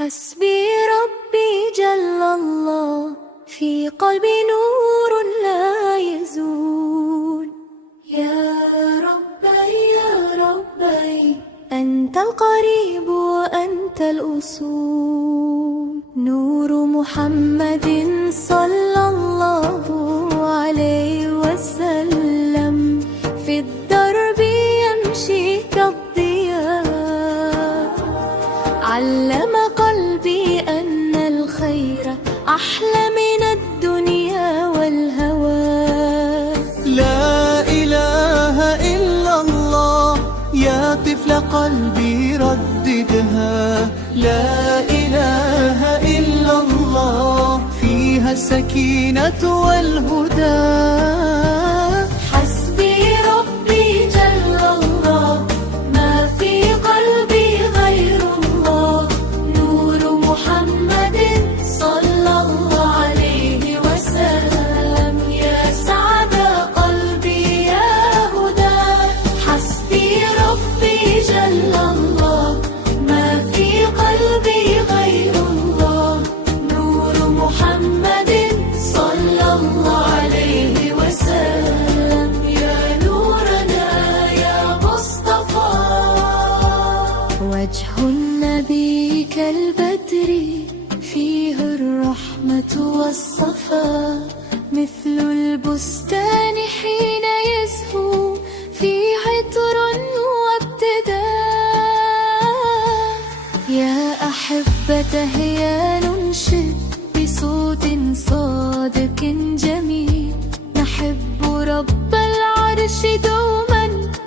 حسبي ربي جل الله، في قلبي نور لا يزول. يا ربي يا ربي، أنت القريب وأنت الأصول. نور محمد صلى الله عليه وسلم في الدرب يمشي كالضياء. علم قلبي أن الخير أحلى من الدنيا والهوى. لا إله إلا الله، يا طفل قلبي رددها. لا إله إلا الله، فيها السكينة والهدى. حسبي ربي جل الله، ما في قلبي غير الله. نور محمد صلى الله عليه وسلم، يا سعد قلبي يا هدى. حسبي ربي جل الله، ما في قلبي غير الله. نور محمد صلى الله عليه وسلم، يا نورنا يا مصطفى. وجه النبي كالبدر، فيه الرحمة والصفا. مثل البستان حين يزهو، فيه عطر وابتداء. يا أحبة هيا ننشد بصوت صادق جميل. نحب رب العرش دوما،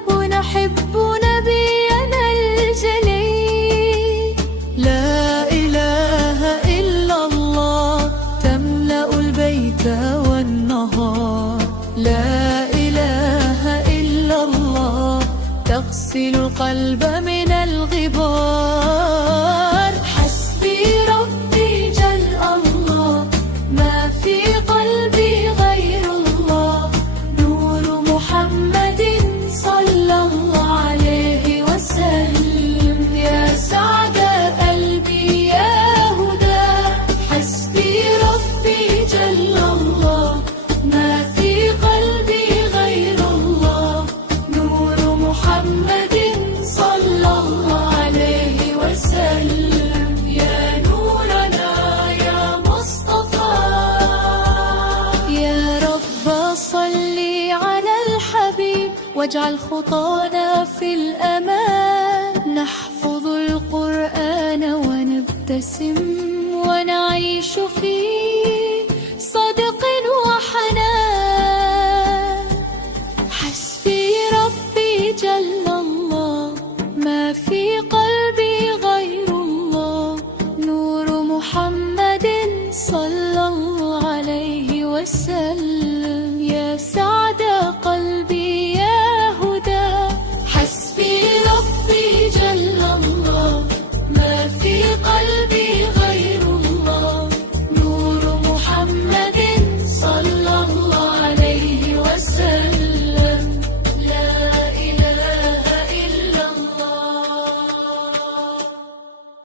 ونحب نبينا الجليل. لا إله إلا الله، تملأ البيت والنهار. لا إله إلا الله، تغسل القلب من الغبار. حسبي ربي جل الله، ما في قلبي غير الله. نور محمد صلى الله عليه وسلم، يا سعد قلبي يا هدى. حسبي ربي جل الله، ما في قلبي غير الله. نور محمد صلى الله عليه وسلم، يا نورنا يا مصطفى. يا رب صل على الحبيب، واجعل خطانا في الأمان. نحفظ القرآن ونبتسم ونعيش فيه